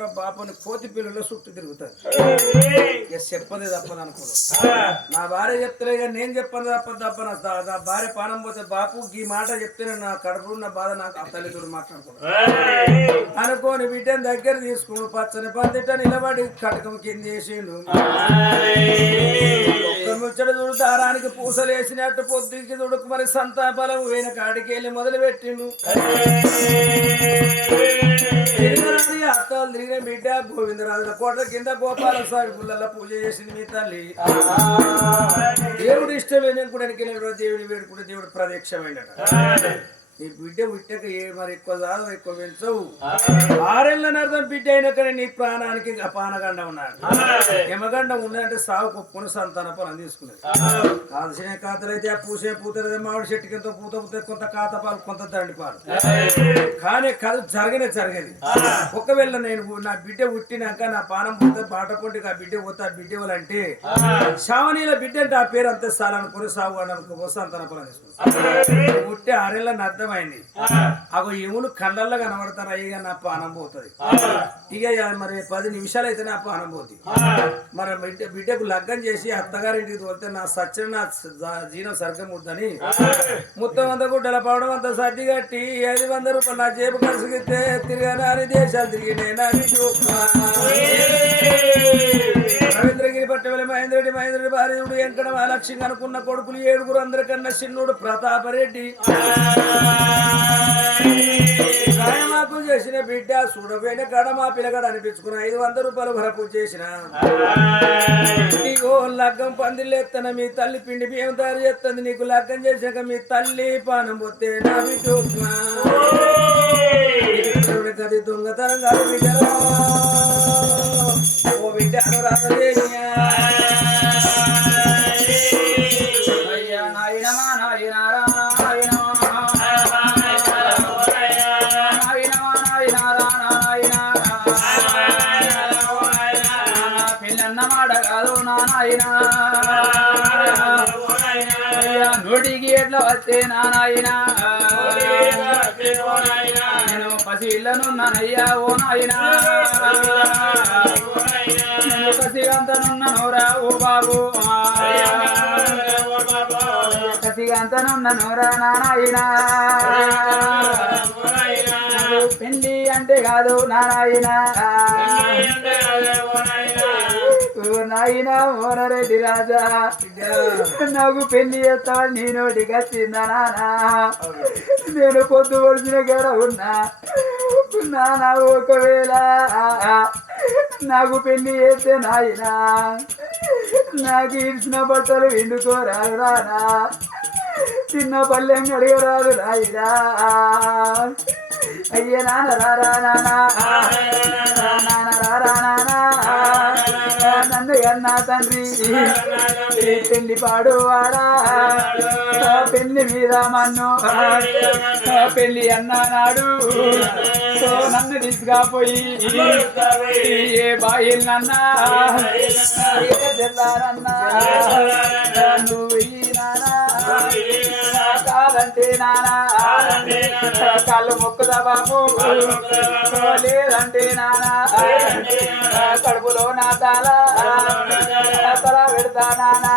చెప్పరా బాపని కోతి పిల్లలు చుట్టూ తిరుగుతారు. ఇక చెప్పదే తప్పదు అనుకోదు నా భార్య చెప్తలే కానీ నేను చెప్పను తప్పదు తప్ప నా నా భార్య పానం పోతే బాపు ఈ మాట చెప్తే నా కడుపు ఉన్న బాధ నాకు ఆ తల్లిదండ్రులు మాట్లాడుకున్నాను అనుకోని బిడ్డని దగ్గర తీసుకుని పచ్చని పందిట నిలబడి కటకం కింద వేసిండు. ముచ్చట చూడు దారానికి పూసలు వేసినట్టు పొద్దుకి దుడుకు మరి సంతాపలం పోయిన కాడికి వెళ్ళి మొదలు పెట్టిండు అత్తలు పుట్టిన బిడ్డ గోవిందరాజుల కోట కింద గోపాల స్వామి పుల్లల పూజ చేసింది మీ తల్లి. దేవుడు ఇష్టమైన నేను కూడా దేవుని వేడుకుంటే దేవుడు ప్రత్యక్షమైనట నీ బిడ్డ పుట్టాక ఏ మరి ఎక్కువ కాదు ఎక్కువ పెంచవు. ఆరేళ్ళ అర్థం బిడ్డ అయినా కానీ నీ ప్రాణానికి పానగండ ఉన్నాడు. యమగండం ఉన్నదంటే సాగు కొప్పుకొని సంతాన పొలం తీసుకున్నది కాల్సిన కాతలు అయితే ఆ పూసే పూతలేదు మామిడి చెట్టు కింద పూత పూత కొంత కాత పాలు కొంత దండి పాలు. కానీ కాదు జరగనే జరగదు. ఒకవేళ నేను నా బిడ్డ పుట్టినాక నా పానం పోతే బాట పొంటి ఆ బిడ్డ పోతే ఆ బిడ్డ వాళ్ళంటే శావనీల బిడ్డ అంటే ఆ పేరు అంతే సార్ అనుకుని సాగు అని అనుకో సంతాన పొలం తీసుకున్నాను పుట్టి ఆరేళ్ళ అర్థమైంది. అగో ఎములు కళ్ళల్లో కనబడతారు? అయ్యగా నా పానం పోతుంది. ఇక మరి పది నిమిషాలు అయితే నా పానం పోతుంది మరి బిడ్డ బిడ్డకు లగ్గం చేసి అత్తగారింటికి తోలితే నా సచ్చిన నా జీనం సరిగ్గా ముద్దని మొత్తం అంతా గుడ్డల పవడం అంతా సర్ది కట్టి ఐదు వంద రూపాయలు నా జేబు కలిసిగితే తిరిగాను అని దేశాలు తిరిగి నేను రవీంద్రగిరి పట్టవెల మహేంద్రెడ్డి మహేంద్రెడ్డి భార్యుడు వెంకట మహాలక్ష్మి అనుకున్న కొడుకులు ఏడుగురు అందరికన్నా చిన్నుడు ప్రతాపరెడ్డి. రాయమాకు చేసిన బిడ్డ చూడపోయిన గడ మా పిల్లగడ అనిపించుకున్న ఐదు వంద రూపాయలు భరపు చేసిన. నీకు లగ్గం పందిలేత్తన మీ తల్లి పిండి బియ్యం తయారు చేస్తుంది. నీకు లగ్గం చేశాక మీ తల్లి పానం పొత్తే నా బిడ్డ గది దొంగతనం కాదు బిడ్డలో ఎట్లా వచ్చే నా నాయనా నేను పసి ఇళ్ళనున్నానయ్యా ఓ నాయనా. నేను పసి అంతనున్నానురా ఓ బాబు. కసిగంతనున్ననురా నారాయణ పెళ్ళి అంటే కాదు నానాయనా. నాయన మోనరెడ్డి రాజా నాకు పెళ్ళి చేస్తావని నీ నోటికి వచ్చిందా నానా నేను పొద్దు పొడిచిన గడ ఉన్నా నానా ఒకవేళ నాకు పెళ్ళి చేస్తే నాయినా నాకు ఇచ్చిన బట్టలు విండుకోరాదు రానా చిన్న పల్లెం అడగరాదు రాయిరా అయ్యే నాన్న రారా నానా నాన్న రారా నానా నన్ను రా తండ్రి పెళ్ళి పాడువాడా? పెళ్ళి మీద మన్ను. పెళ్ళి అన్నా నాడు. సో నన్ను తీసుకపోయి ఏ బాయిల్ నన్నా తెల్లారన్నా. నువ్వు నానా. కళ్ళు మొక్కుదా బాబు. లేదంటే నానా. కడుపులో నా తాల తల పెడతా నానా.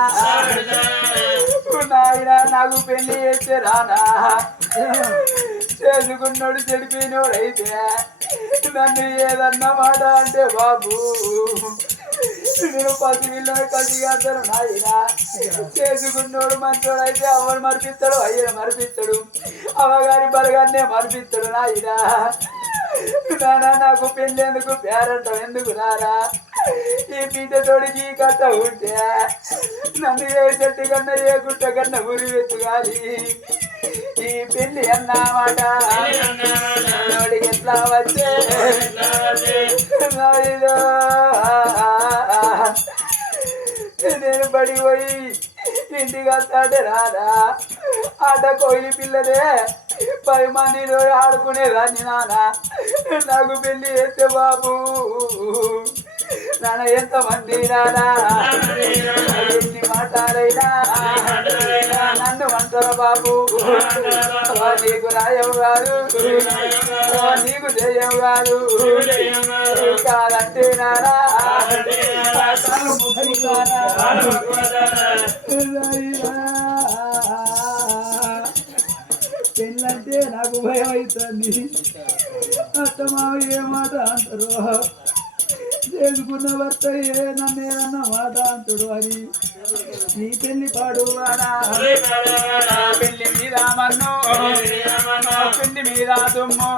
నాయన నాకు పెళ్ళి చేస్తే రానా? చేసుకున్నాడు చెడిపోయినోడు అయితే నన్ను ఏదన్నా మాట అంటే బాబు. నేను పది వీళ్ళని కలిసి అంటారు నాయనా. చేసుకున్నోడు మంచోడు అయితే అవ్వను మరిపిస్తాడు అయ్యను మరిపిస్తాడు. అమ్మగారి బలగాన్నే మరిపిస్తాడు నాయనా. నానా నాకు పెళ్ళేందుకు పేరంటాం ఎందుకు నారా ఈ బిడ్డ తోడికి కట్ట ఉంటే నన్ను ఏ చెట్టు కన్నా ఏ గుట్ట కన్నా ఉరి వెతుగాలి ఈ పెళ్ళి అన్నమాట. నోడికి ఎట్లా వచ్చే? నేను పడిపోయి ఇంటికి వస్తాడే రాదా ఆట కోయిలి పిల్లదే. పది మంది ఆడుకునేదాన్ని నాన్న నాకు పెళ్ళి చేస్తే బాబు. నాన్న ఎంత మంది నానా ఎన్ని మాటాలైనా నన్ను అంటారా బాబు. నీకు రాయవు గారు. నీకు జయవు గారు. కాదంటే నారా? పెళ్ళంటే నాకు భయం అవుతుంది అత్తమా ఏ మాట అంటారు? చేసుకున్న భర్త ఏ నన్ను ఏదన్న మాట అని నీ పెళ్ళి పాడువాడా? పెళ్ళి మీద మన్ను? పెళ్ళి మీద దుమ్ము?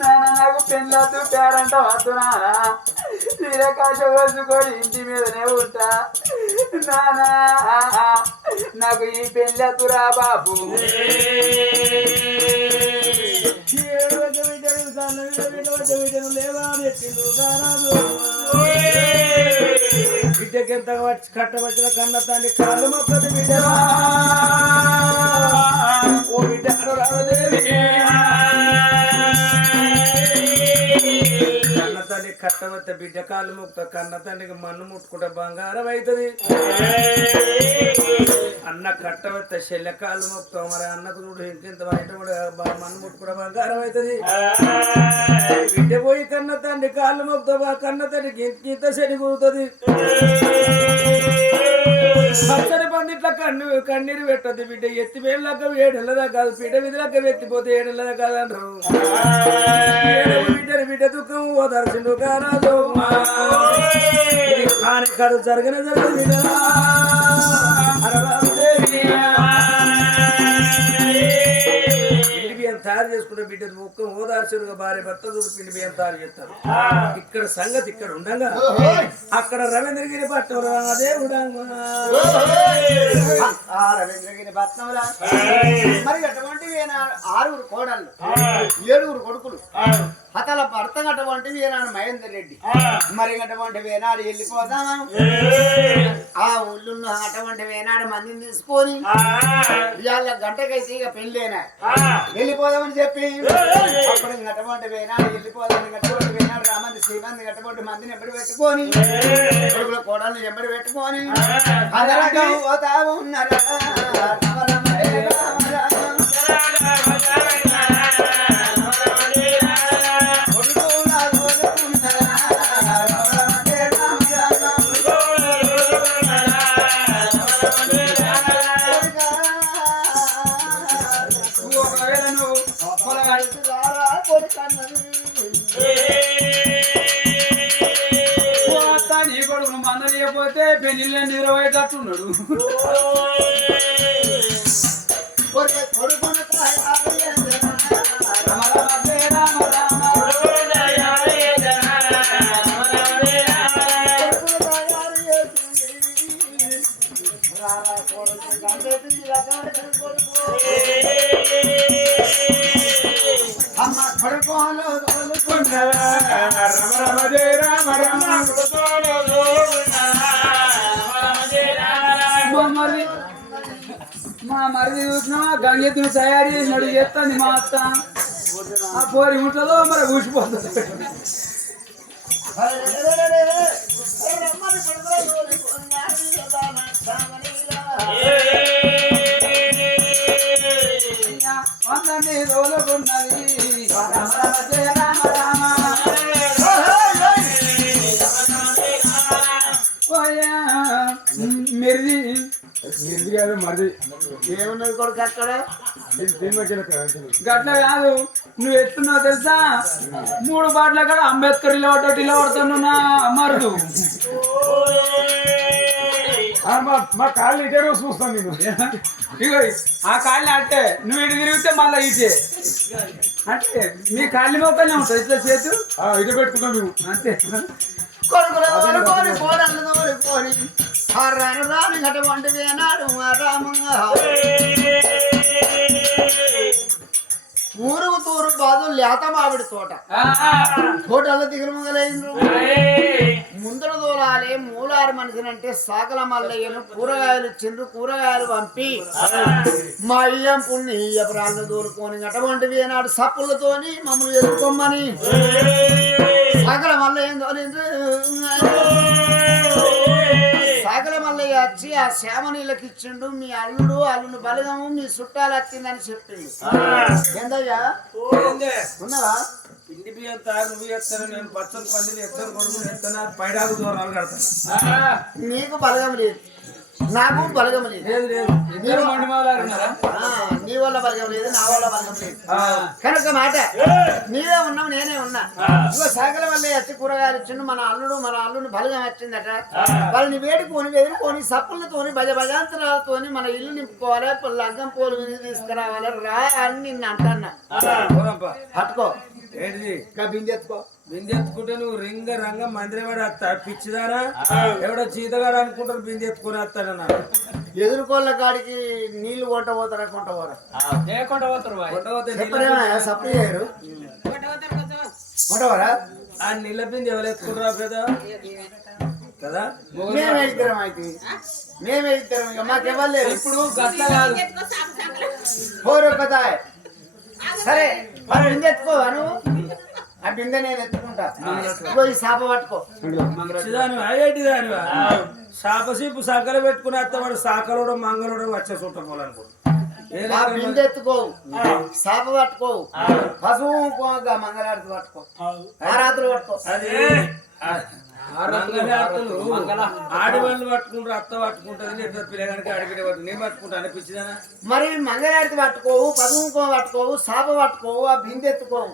నాకు పెళ్ళొద్దు పేరంట వద్దు నానా మీరే కాశ కోసుకొని ఇంటి మీదనే ఉంటా. నానా నాకు ఈ పెళ్ళొద్దురా బాబు. బిడ్డకి ఎంత కట్టబట్టిన కన్న తండ్రి కాళ్ళు మొక్కది బిడ్డ ఓ బిడ్డ అనురాధదేవి కట్టవత్త బిడ్డ కాళ్ళు ముక్త కన్న తండ్రికి మన్ను ముట్టుకుంటే బంగారం అవుతుంది. అన్న కట్టవత్త శల్య కాళ్ళు మొక్కుతాం మరి అన్నకు చూడు ఇంకెంత బయట కూడా మన్ను ముట్టుకుంటే బంగారం అవుతుంది. బిడ్డ పోయి కన్న తండ్రి కాళ్ళు ముక్త కన్న తండ్రికి ఇంత శని కూరుతుంది పచ్చని పందిట్ల కన్ను కన్నీరు పెట్టద్దు బిడ్డ ఎత్తి వేళ్ళక ఏడెళ్ళదా కాదు బిడ్డ విధులక ఎత్తిపోతే ఏడెళ్ళదా కాదు అంటారు. బిడ్డని బిడ్డ దుఃఖం ఓ దర్శను కారాదు కాని కాదు జరగన జరగదు తయారు చేసుకున్న బిడ్డ దుఃఖం ఓదార్చుడుగా భార్య భర్త పిండి బియ్యం తయారు చేస్తారు. ఇక్కడ సంగతి ఇక్కడ ఉండగా. అక్కడ రవీంద్రగిరి పట్టణంలో అదే ఆ రవీంద్రగిరి పట్నంలో మరి అటువంటివి ఈయన ఆరుగురు కోడళ్ళు. ఏడుగురు కొడుకులు. అతల భర్త అటువంటివి ఈనాడు మహేందర్ రెడ్డి. మరి అటువంటి వేనాడు వెళ్ళిపోదామా? ఆ ఊళ్ళున్న అటువంటి వేనాడు మందిని తీసుకొని ఇవాళ గంటకైతే ఇక పెళ్ళేనా వెళ్ళిపోదామని చెప్పి అప్పుడు అటువంటి వేనాడు వెళ్ళిపోదామని అటువంటి వేనాడు రామంది శ్రీమంది అటువంటి మందిని ఎప్పుడు పెట్టుకొని కొడుకుల కోడల్ని ఎంబడి పెట్టుకొని అందరూ పోతా ఉన్నారా? కొడుకు కొడుకును చూసినా గంగెత్తును తయారు చేసినాడు చేస్తాను మా అత్త. ఆ పోరి ఉంటుందో మరి ఊసిపోతుంది అందరినీ కాదు మరిది. ఏమున్నది కొడుకు అక్కడ? గట్ల కాదు. నువ్వు ఎత్తున్నావు తెలుసా? మూడు బాట్ల కూడా అంబేద్కర్ ఇలా ఒకటి ఇలా పడుతున్నావు నా మరుదు మా కాళ్ళు ఇటే రోజు చూస్తాను నేను. ఇగో ఆ కాళ్ళు అంటే నువ్వు ఇటు తిరిగితే మళ్ళీ ఇటే. అంటే మీ కాళ్ళు మొక్కనే ఉంటుంది ఇట్లా చేతు? ఆ, ఇటే పెట్టుకుంటాం మేము. అంతే. కొడుకులు రాను రాను అటువంటి వేనాడు రామంగా ఊరుకు తూరు బాదు లేత మామిడి తోట. ఆ, తోటలో దిగులు మొదలైండ్రు. ముందర దూరాలే మూలారు మనిషినంటే సాకల మల్లయ్యను కూరగాయలు చిండ్రు కూరగాయలు పంపి. మా అయ్యం పుణ్ణి ఇయ్యపురాలను దూరుకొని అటువంటివి ఏనాడు సప్పులతోని మమ్మల్ని ఎదుర్కొమ్మని. సాకల మల్లయ్య మల్ల ఆ శ్యామ నీళ్ళకి ఇచ్చిండు మీ అల్లుడు అల్లుడు బలగము మీ చుట్టాలు వచ్చిందని చెప్పిండు. ఏందయ్యా? ఏందే? ఉన్నదా ఇంటి బియ్యం తారు నువ్వు ఎత్తాను నేను పచ్చని పందిలు ఎత్తాను కొడుకులు ఎత్తాను పైడాకు దూరాలు కడతాను. నీకు బలగం లేదు. నాకు బలగం లేదు. నీ వల్ల బలగం లేదు నా వల్ల బలగం లేదు. కనుక మాట నీవే ఉన్నావు నేనే ఉన్నా. ఇగో సగల వల్ల ఎత్తి కూరగాయలు ఇచ్చిండు మన అల్లుడు మన అల్లుడు బలగం వచ్చిందట వాళ్ళని వేడుకొని వెదురుకొని సప్పులతోని భజ భజాంతరాలతోని మన ఇల్లు నింపుకోవాలి లగ్గం పోలు తీసుకురావాలి. రా అని నిన్ను అంటన్నా. పట్టుకో. ఏంటిది? ఇంకా బిందె ఎత్తుకో. బిందె ఎత్తుకుంటే నువ్వు రింగ రంగ మందిరవాడు వస్తా పిచ్చిదానా ఎవడో చీతగాడు అనుకుంటారు బిందె ఎత్తుకుని వస్తాడన్నా ఎదుర్కోళ్ళ కాడికి నీళ్ళు కొంట పోతారా కొంట పోరా? లేకుండా పోతారు సప్లై చేయరు? కొంటవరా ఆ నీళ్ళ బిందె ఎవరు ఎత్తుకుంటారా పేద కదా? మేమే ఇద్దరం అయితే. మేమే ఇద్దరం లేరు. ఇప్పుడు గట్ల కాదు. సరే బిందె ఎత్తుకోవా నువ్వు ఆ బిందె నేను ఎత్తుకుంటా. ఇగో ఈ సాప పట్టుకో. శాపసీపు సకల పెట్టుకుని వస్తావాడు సాకలోడు మంగళోడు వచ్చే ఆ బిందె ఎత్తుకోవు సాప పట్టుకోవు పశువు పోగా మంగళారతి పట్టుకో. ఆరాత్రులు పట్టుకో. అది. ఆడవాళ్ళు పట్టుకుంటారు అత్త పట్టుకుంటుంది లేదా పిల్లగానికి అడిగితే పట్టు నేను పట్టుకుంటాను పిచ్చిదానా మరి మంగళారతి పట్టుకోవు పశువు కో పట్టుకోవు సాప పట్టుకోవు ఆ బిందె ఎత్తుకోవు.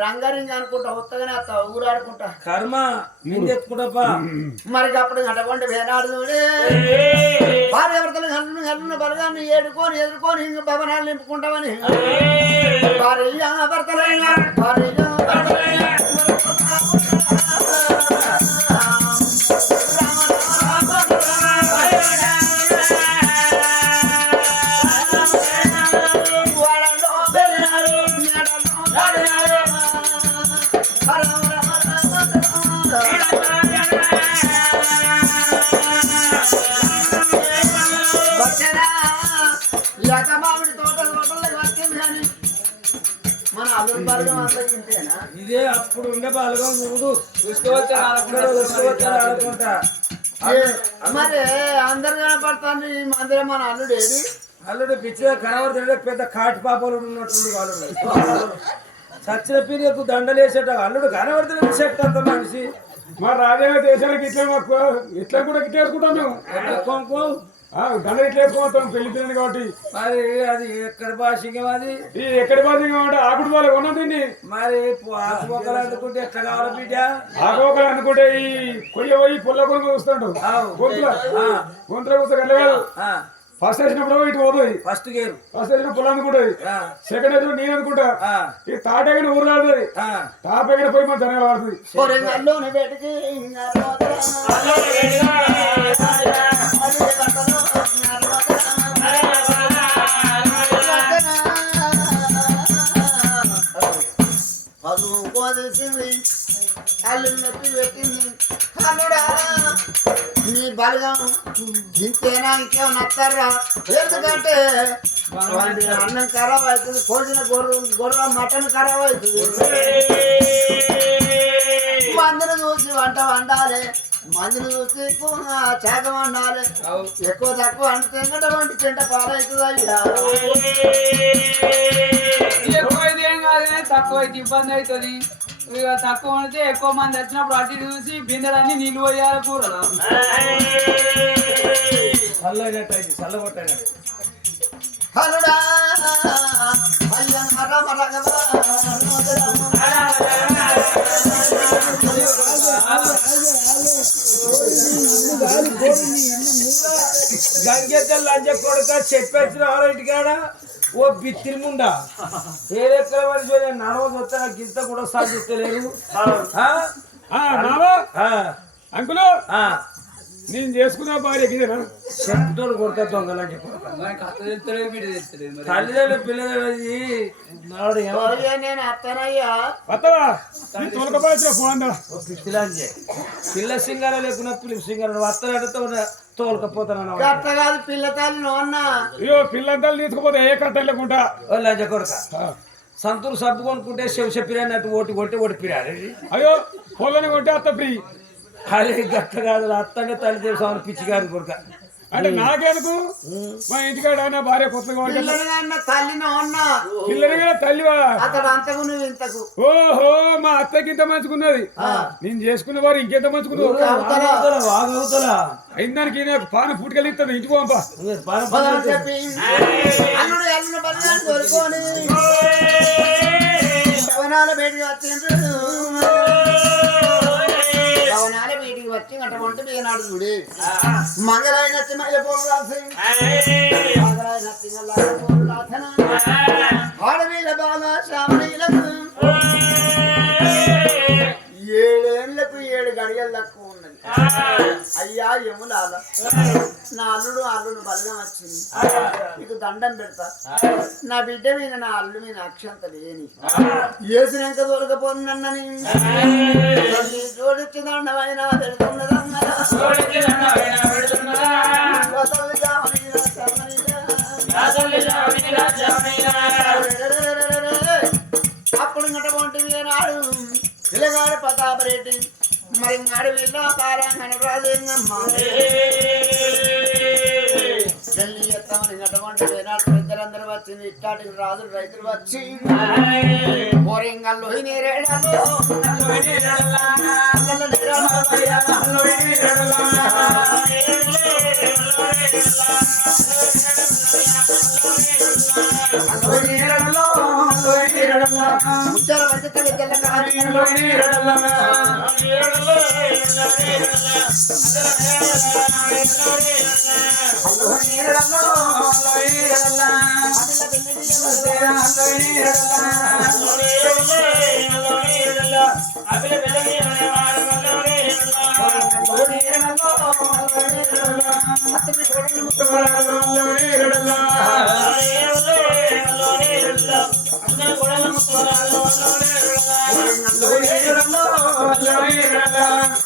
రంగారింగ అనుకుంటా ఉత్తగానే అత్త ఊరాడుకుంటా. కర్మ బిందె ఎత్తుకుంటాపా? మరి అప్పుడు అటువంటి వేనాడు చూడే భార్య భర్తలు గల్లును గల్లును బలగాన్ని ఏడుకొని ఎదుర్కొని ఇంక భవనాలు నింపుకుంటామని. భార్య భర్తలైనా భార్య భర్తలైనా ఇదే అప్పుడు ఉండే బాలగం చూడు చూసుకోవచ్చు మరి అందరు కనపడతాను ఈ మందిరం మన అల్లుడు ఏది? అల్లుడు పిచ్చిగా కనబడుతుంటే పెద్ద కాటి పాపలు ఉన్నట్టు వాళ్ళు సచ్చిన పీరియకు దండలేసేట అల్లుడు కనబడుతున్నాడు సెట్ అంత మనిషి. మా రాజయ్య దేశానికి ఇట్లా మాకు ఇట్లా కూడా ఇట్లా వేసుకుంటాం మేము దండ పెళ్ళి కాబట్టి. మరి అది ఎక్కడ అది? ఈ ఎక్కడి ఆకుడు వాళ్ళకి ఉన్నదండి మరి కావాలి బిడ్డ? ఆకోకలు అనుకుంటే ఈ కొయ్య పోయి పొల్ల కొనుక చూస్తాడు ఆవు. గొంతుల ఫస్ట్ వచ్చినప్పుడు ఇటు పోతుంది ఫస్ట్ గేరు. ఫస్ట్ వచ్చిన పొలం అనుకుంటుంది ఆ, సెకండ్ వచ్చిన నేను అనుకుంటా ఆ, ఈ తాటగిన ఊరు రాడుతుంది ఆ. తాపగిన పోయి మన జనాలు వాడుతుంది కోదేసింది కళ్ళు నొప్పి పెట్టింది. కన్నుడా నీ బలగం ఇంతేనా ఇంకేమన్నా వస్తారా ఎందుకంటే అన్నం ఖరాబ్ అవుతుంది కోసిన గొర్రె గొర్రె మటన్ ఖరాబ్ అవుతుంది. మందులు చూసి వంట వండాలి. మందులు చూసి చేక వండాలి ఎక్కువ తక్కువ ఎంగట వంటి తింట పాలవుతుంది ఏం కాదు తక్కువ అయితే ఇబ్బంది అవుతుంది. ఇక తక్కువ ఉంటే ఎక్కువ మంది వచ్చినప్పుడు అటు చూసి బిందెలన్నీ నీళ్ళు పోయాలి కూరలు. చల్లగట్టయింది చల్లగొట్టండి గంగెద్దలు లంచ కొడుక చెప్పేసిన ఇంటికాడ ఓ బిత్తిరి ముండా ఏ లెక్కల మనిషి నడవదు వస్తే నాకు ఇంత కూడా సాధిస్తలేరు ఆ, అంకులు. నేను చేసుకున్న భార్య గిదేనా చెప్తాడు కొడతా దొంగ లంచ కొడుక మనకి అత్త తెలుస్తలేదు బిడ్డ తెలుస్తలేదు మరి. తల్లిదండ్రులు పిల్లలు నాడు నేను అత్తనయ్యా? వస్తావా నీ తొలకపోవచ్చు ఫోన్ పిచ్చిలాంజే. పిల్ల సింగార లేకున్నా పిల్ల సింగార వస్తాడంటే తోలకపోతాను గట్ట కాదు పిల్ల తల్లి నోన్న. అయ్యో పిల్లంతాలు తీసుకుపోతే ఏ కట్ట ఓ లంచ కొడుక. సంతూరు సబ్బు కొనుక్కుంటే శివ చెప్పిరన్నట్టు ఓటి కొట్టి ఓడిపిరారు అయ్యో పొలని కొంటే అత్త ఫ్రీ. అరే గట్ట కాదు అత్తంగా తల్లి తెలుసు పిచ్చి గారు కొడుక అంటే నాకెందుకు? మా ఇంటికాడ భార్య కొత్తగా పిల్లలుగా తల్లివా? ఇంతకు. ఓహో మా అత్తకి ఇంత మంచుకున్నది నేను చేసుకున్న వారు ఇంకెంత మంచుకున్నావు వాగవుతలా అయిందానికి నాకు పాన పుట్టుకెళ్ళి ఇస్తాను ఇంటికి పంపా. చెప్పి. వచ్చి అటువంటి ఈనాడు చూడు. మంగళాయి నచ్చి మళ్ళీ పోలు రాసి. మంగళాయి నచ్చి మళ్ళీ పోలు రాసన ఆడవీల బాల శ్రావణీలకు ఏడు గడియలు తక్కువ ఉన్నది. అయ్యా యములాల నా అల్లుడు అల్లుడు బలగం వచ్చింది. నీకు దండం పెడతా. నా బిడ్డ మీద నా అల్లు మీద అక్షంత లేని. ఏసినాక దొరకపోనన్నని జోడించి దండమైనా పెడుతున్నదన్నా. అప్పుడు ఇంకటువంటి నాడు పిల్లగాడు ప్రతాపరెడ్డి. మరి నాడు వీళ్ళ కాలంగా రాజేంగమ్మ ఢిల్లీ ఎత్తామని ఇంకటువంటి వేనాడు పెద్దలందరూ వచ్చింది ఇట్టాటి రాజులు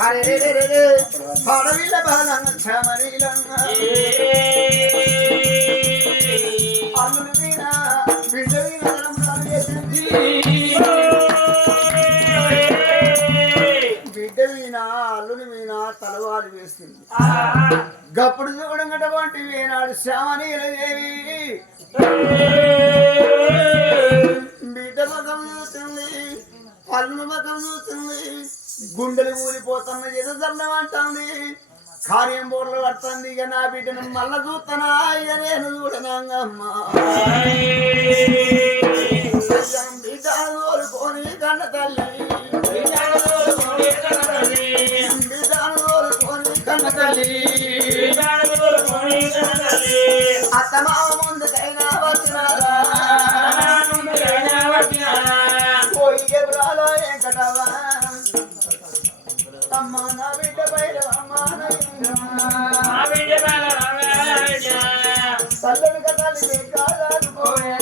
అరే రే రే రే రే వీణ బిడ్డ వీణ తలంబ్రాలు చేసింది బిడ్డ వీణ అల్లుని వీణ తలవాలు వేసింది. గప్పుడు చూడగటువంటి వీనాడు శ్యామనీల దేవి. బిడ్డ మగం చూస్తుంది అల్లుని మగం చూస్తుంది గుండెలు ఊరిపోతున్న ఎదజల్లం అంటుంది. కార్యం బోర్లు పడుతుంది. ఇక నా బిడ్డను మళ్ళా చూస్తానా ఇక నేను చూడనాంగమ్మా బిడ్డ కోరుకొని కన్న తల్లి. బిడ్డను కోరుకొని కన్న తల్లి. తల్లుని కథలు కాదాడుకోయా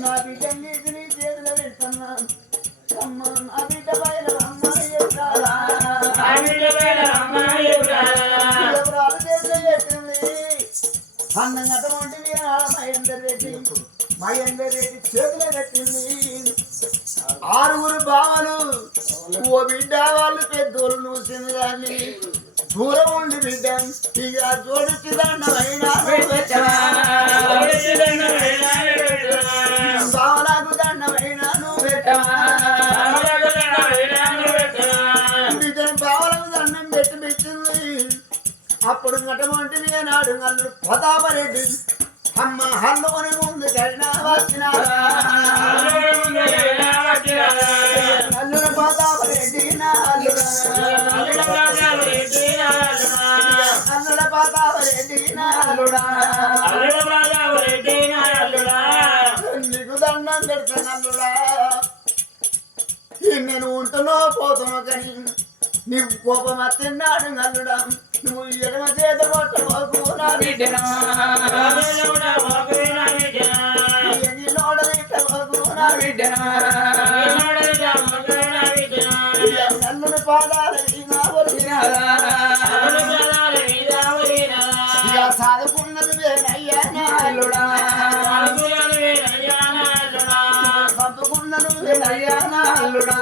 నా నీ చేతిలో పెడుతున్నా నా బిడ్డ అన్నం అటువంటిది మహేందర్ రెడ్డి మహేందర్ రెడ్డి చేతిలో పెట్టింది ఆరుగురు బావలు ఓ బిడ్డ వాళ్ళు పెద్దోళ్ళు చూసింది దాన్ని దూరం ఉండి బిడ్డ. ఇక జోడించి దండమైనా బావలకు దండమైనా నువ్వు బావలకు దండం పెట్టి పెట్టింది అప్పుడు అటువంటిది నాడు నల్లుడు ప్రతాపరెడ్డి అమ్మ హల్లోని ముందు కైనా వచ్చినారా నా అల్లుడా నల్లుడు ప్రతాపరెడ్డి నా అల్లుడా నీకు దండం పెడతానల్లుడా నేను ఉంటున్నా పోతున్నా కానీ నీకు కోపం వచ్చిన్నాడు నల్లుడా. నువ్వు ఎడమ చేత కొట్టబోకు నా బిడ్డనా ఎన్ని నోడ పెట్టబోకు నా బిడ్డనా నల్లుని పాదాలు సాధుకున్నది వేనయ్యా నాలుడా పంపుకున్నది వేనయ్యా నాలుడా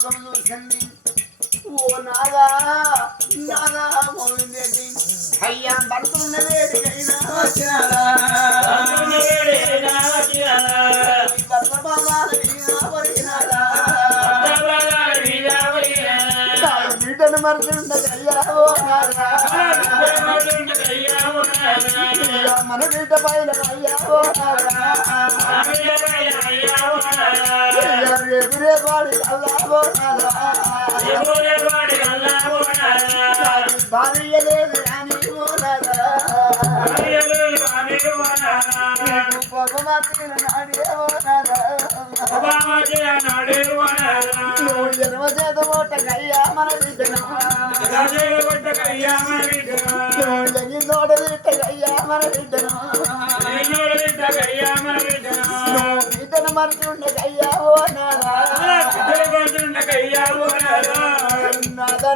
ముఖం చూసింది ఓ నాగా నాగా మోవిందేంటి అయ్యా భర్తున్న వేడికైనా భర్త వచ్చినారా బిడ్డను మన బిడ్డ పైన రేపు రేపాడి భార్య లేదు అని ఓ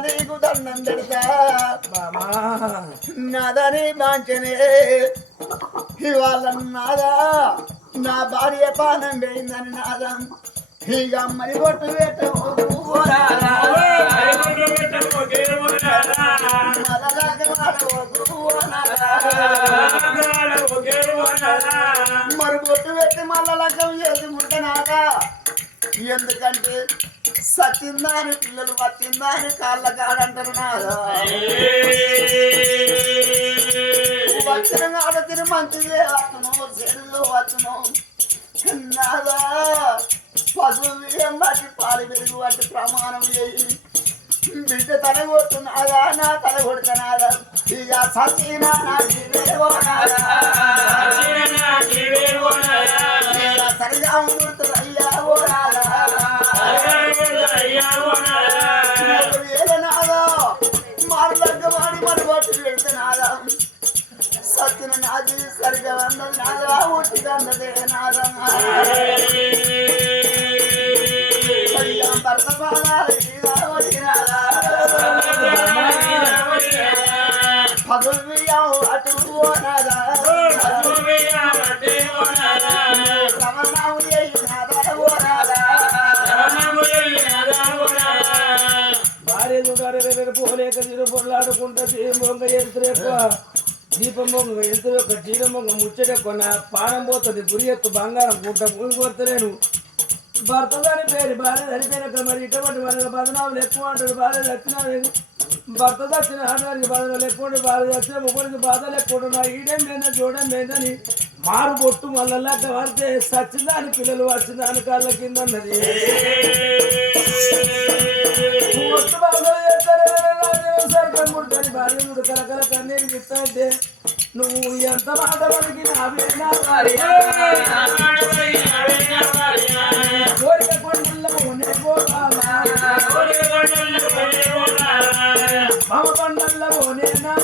నీకు దండం పెడతా. నాదని బాంచనే ఇవాళ నాదా నా భార్య పానం వేయిందని నాదం ఇక మరి కొట్టు మరి కొట్టు పెట్టి మళ్ళా లగ్గం చేసి ముట్టనాదా ఎందుకంటే సత్యందాని పిల్లలు వచ్చిందాని కాళ్ళ కాడంటారు నాదా వచ్చిన కాడ తిని మంచిదే అతను చెడులో అతను నాదా పశువు ఏం బట్టి పాలు పెరుగు బట్టి ప్రమాణం చేయి బిడ్డ తల కొట్టున్నాదా నా తల కొడుతున్నాదా ఇక సత్యనా నా జీవేవో సరిగా ఉండుతుంది సత్యన నాది సరిగా వందలు నాదా అందదే భర్త అటు ఓ నాదా భార్య చూడాలి రేపు పోలేక చీర పొరలాడుకుంటే బొంగ ఎత్తురు ఎక్కువ దీపం ఒక ఎత్తురు యొక్క ముచ్చట కొన నా పానం పోతుంది గురి ఎత్తు బంగారం గుంట భూమి కోరతలేను. భర్త దాని పేరు భార్య చనిపోయినాక మరి ఇటువంటి మన బదనాలు ఎక్కువ అంటాడు భార్య లేదు భర్త చచ్చిన ఆడవారికి బాధలు ఎక్కువ ఉంటాడు, భార్య చచ్చిన ముగ్గురికి బాధలు ఎక్కువ ఉంటాడు. నా ఈడేం లేదా చూడడం లేదని మారు బొట్టు మళ్ళా పడితే సచ్చిందాని పిల్లలు వచ్చిందాని కాళ్ళ కింద అన్నది కలకల కన్నీరు నువ్వు ఎంత మాట పలికి నా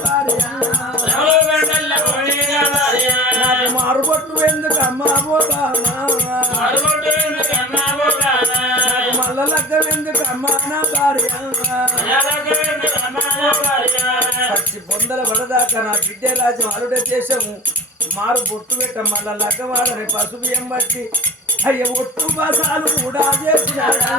భార్య నాకు మారుబొట్టు ఎందుకు అమ్మా నాకు మల్ల లగ్గం ఎందుకు అమ్మా నా భార్య పచ్చి బొందల పడదాకా నా బిడ్డ రాజ్యం అరుడ దేశము మారు బొట్టు పెట్ట మళ్ళా లగ్గవాడని పసుపు ఏం బట్టి అయ్య ఒట్టు బసాలు కూడా చేసినాడా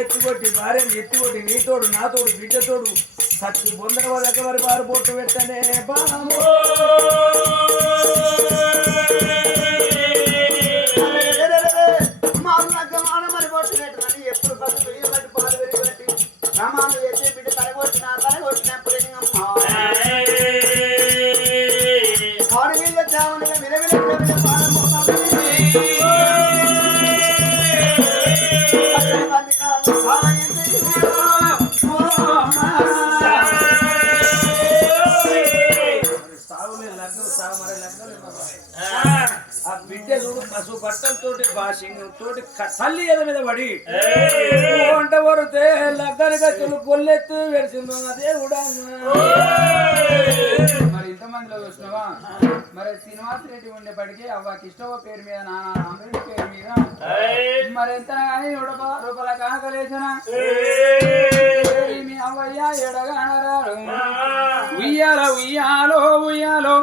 ఎత్తుకొట్టి భార్యను ఎత్తుకొట్టి నీతోడు నాతోడు బిడ్డతోడు సచ్చి బొందల పడక మరి వారు బొట్టు పెట్టనే బాము. బట్టి ఎత్తి బిడ్డ తలగొట్టిన తలగొట్టినప్పుడు ఆరు కసు బట్టలతోటి వాషింగ్ తోటి తల్లి ఎద మీద పడి. వంట వరితే లగ్గని గచ్చులు కొల్లెత్తు వెడిసిందో అదే కూడా మరి ఇంతమందిలో చూసినావా? మరి శ్రీనివాస్ రెడ్డి ఉండేప్పటికీ అవ్వ కిష్టవ పేరు మీద నాన్న రామరెడ్డి పేరు మీద. మరి ఎంత కానీ రూపాయల కానకలేసనా మీ అవ్వయ్య ఎడగానరాడు ఉయ్యాల ఉయ్యాలో.